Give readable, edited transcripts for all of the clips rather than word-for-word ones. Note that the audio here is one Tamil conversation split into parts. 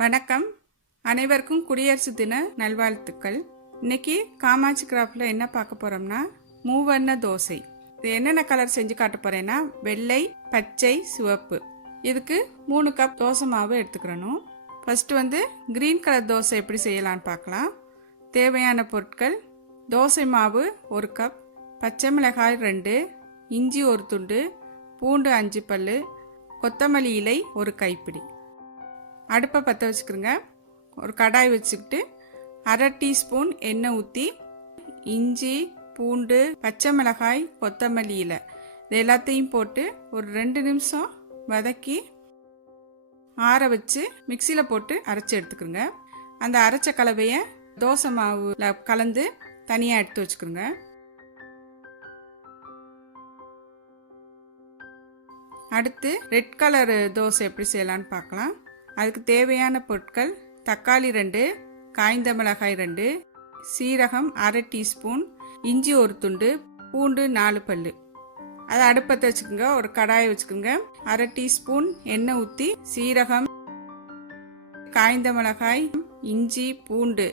வணக்கம். அனைவருக்கும் குடியரசு தின நல்வாழ்த்துக்கள். இன்னைக்கு காமாட்சி கிராஃப்ட்ல என்ன பார்க்க போறோம்னா மூவண்ண தோசை. இது என்னென்ன கலர் செஞ்சு காட்ட போறேன்னா வெள்ளை, பச்சை, சிவப்பு. இதுக்கு 3 கப் தோசை மாவு எடுத்துக்கிறணும். ஃபர்ஸ்ட் கிரீன் கலர் தோசை எப்படி செய்யலான்னு பார்க்கலாம். தேவையான பொருட்கள்: தோசை மாவு 1 கப், பச்சை மிளகாய் 2, இஞ்சி 1 துண்டு, பூண்டு 5 பல்லு, கொத்தமல்லி இலை 1 கைப்பிடி. அடுப்பை பற்ற வச்சுக்கிறோங்க. ஒரு கடாய் வச்சுக்கிட்டு 1/2 டீஸ்பூன் எண்ணெய் ஊற்றி இஞ்சி, பூண்டு, பச்சை மிளகாய், கொத்தமல்லி இலை இது எல்லாத்தையும் போட்டு ஒரு 2 நிமிஷம் வதக்கி ஆற வச்சு மிக்சியில் போட்டு அரைச்சி எடுத்துக்கிறோங்க. அந்த அரைச்ச கலவையை தோசை மாவில் கலந்து தனியாக எடுத்து வச்சுக்கிறோங்க. அடுத்து ரெட் கலர் தோசை எப்படி செய்யலான்னு பார்க்கலாம். அதுக்கு தேவையான பொருட்கள்: தக்காளி 2, காய்ந்த மிளகாய் 2, சீரகம் 1/2 டீஸ்பூன், இஞ்சி 1 துண்டு, பூண்டு 4 பல்லு. அதை அடுப்பத்தை வச்சுக்கோங்க. ஒரு கடாயை வச்சுக்கோங்க. 1/2 டீஸ்பூன் எண்ணெய் ஊற்றி சீரகம், காய்ந்த மிளகாய், இஞ்சி, பூண்டு,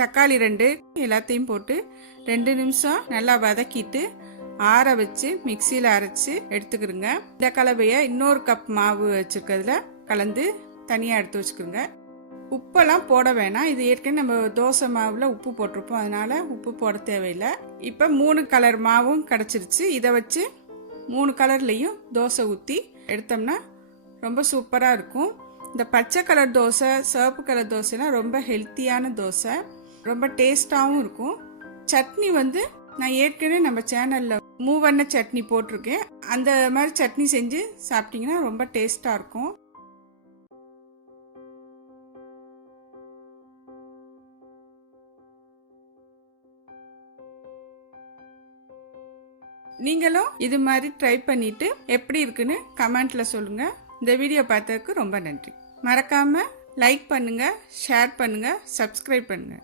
தக்காளி 2 எல்லாத்தையும் போட்டு 2 நிமிஷம் நல்லா வதக்கிட்டு ஆற வச்சு மிக்சியில் அரைச்சி எடுத்துக்கிறோங்க. இந்த கலவையை இன்னொரு கப் மாவு வச்சுருக்கிறதுல கலந்து தனியாக எடுத்து வச்சுக்கோங்க. உப்பெல்லாம் போட வேணாம். இது ஏற்கனவே நம்ம தோசை மாவில் உப்பு போட்டிருப்போம், அதனால உப்பு போட தேவையில்லை. இப்போ 3 கலர் மாவும் கிடச்சிருச்சு. இதை வச்சு 3 கலர்லேயும் தோசை ஊற்றி எடுத்தோம்னா ரொம்ப சூப்பராக இருக்கும். இந்த பச்சை கலர் தோசை, சிவப்பு கலர் தோசைலாம் ரொம்ப ஹெல்த்தியான தோசை, ரொம்ப டேஸ்டாகவும் இருக்கும். சட்னி நான் ஏற்கனவே நம்ம சேனலில் மூவண்ண சட்னி போட்டிருக்கேன். அந்த மாதிரி சட்னி செஞ்சு சாப்பிட்டிங்கன்னா ரொம்ப டேஸ்டாக இருக்கும். நீங்களும் இது மாதிரி ட்ரை பண்ணிட்டு எப்படி இருக்குன்னு கமெண்ட்ல சொல்லுங்க. இந்த வீடியோ பார்த்ததுக்கு ரொம்ப நன்றி. மறக்காம லைக் பண்ணுங்க, ஷேர் பண்ணுங்க, சப்ஸ்கிரைப் பண்ணுங்க.